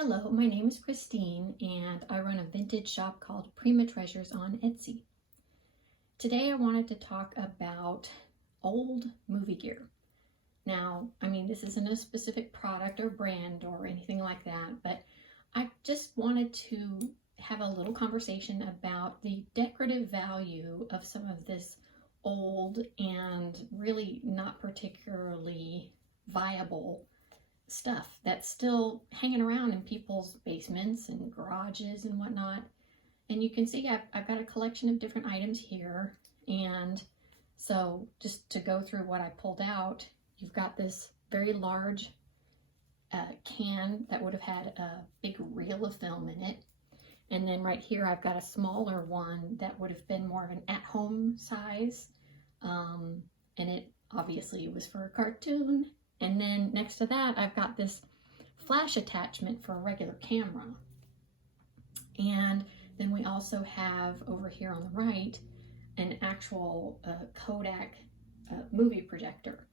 Hello, my name is Christine and I run a vintage shop called Prima Treasures on Etsy. Today I wanted to talk about old movie gear. Now, this isn't a specific product or brand or anything like that, but I just wanted to have a little conversation about the decorative value of some of this old and really not particularly viable stuff that's still hanging around in people's basements and garages and whatnot. And you can see I've got a collection of different items here. And so just to go through what I pulled out, you've got this very large can that would have had a big reel of film in it. And then right here, I've got a smaller one that would have been more of an at-home size. And it obviously was for a cartoon. And then next to that, I've got this flash attachment for a regular camera. And then we also have over here on the right, an actual Kodak movie projector.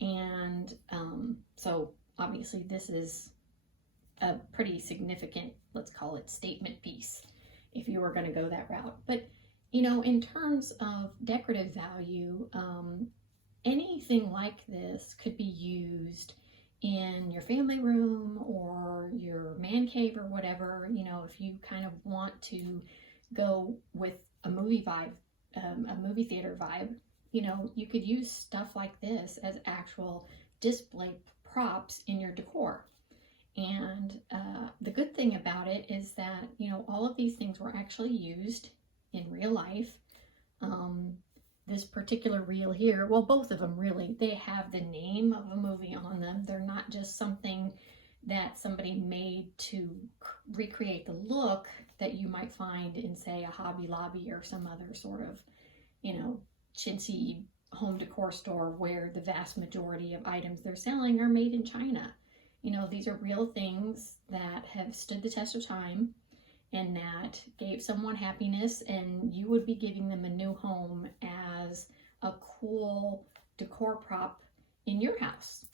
And so obviously this is a pretty significant, let's call it statement piece, if you were going to go that route. But, in terms of decorative value, anything like this could be used in your family room or your man cave or whatever. If you kind of want to go with a movie vibe, a movie theater vibe, you could use stuff like this as actual display props in your decor. And the good thing about it is that, all of these things were actually used in real life. This particular reel here, well, both of them really, they have the name of a movie on them. They're not just something that somebody made to recreate the look that you might find in, say, a Hobby Lobby or some other sort of, chintzy home decor store where the vast majority of items they're selling are made in China. These are real things that have stood the test of time and that gave someone happiness, and you would be giving them a new home as a cool decor prop in your house.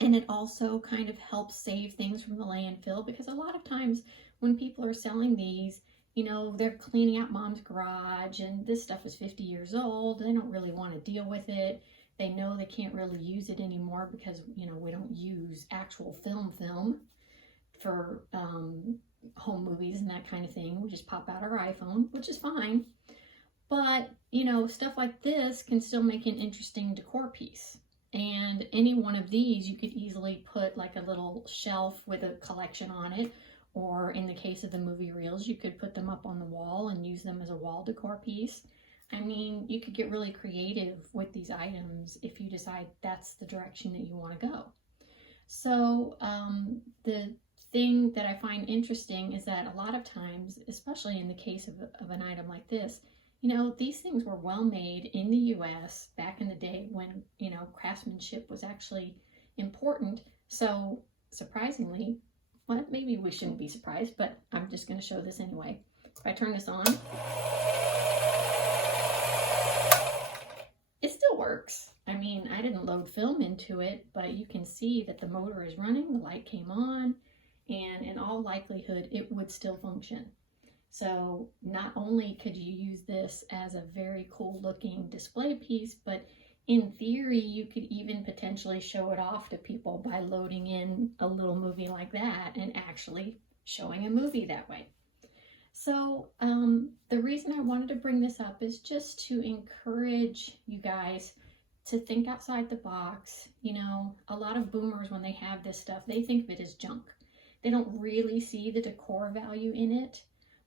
And it also kind of helps save things from the landfill, because a lot of times when people are selling these, they're cleaning out mom's garage and this stuff is 50 years old. They don't really want to deal with it. They know they can't really use it anymore because, we don't use actual film for home movies and that kind of thing. We just pop out our iPhone, which is fine. But, stuff like this can still make an interesting decor piece. And any one of these, you could easily put like a little shelf with a collection on it. Or in the case of the movie reels, you could put them up on the wall and use them as a wall decor piece. You could get really creative with these items if you decide that's the direction that you want to go. So the thing that I find interesting is that a lot of times, especially in the case of an item like this, these things were well made in the US back in the day when, craftsmanship was actually important. So surprisingly, well, maybe we shouldn't be surprised, but I'm just going to show this anyway. If I turn this on, it still works. I didn't load film into it, but you can see that the motor is running, the light came on, and in all likelihood, it would still function. So not only could you use this as a very cool looking display piece, but in theory, you could even potentially show it off to people by loading in a little movie like that and actually showing a movie that way. So the reason I wanted to bring this up is just to encourage you guys to think outside the box. A lot of boomers, when they have this stuff, they think of it as junk. They don't really see the decor value in it.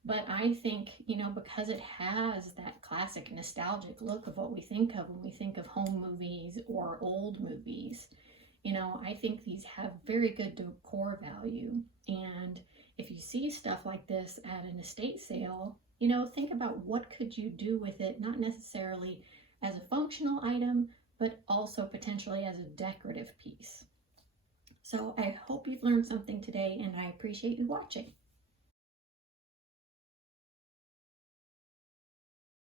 But I think, because it has that classic nostalgic look of what we think of when we think of home movies or old movies, I think these have very good decor value. And if you see stuff like this at an estate sale, think about what could you do with it, not necessarily as a functional item, but also potentially as a decorative piece. So I hope you've learned something today, and I appreciate you watching.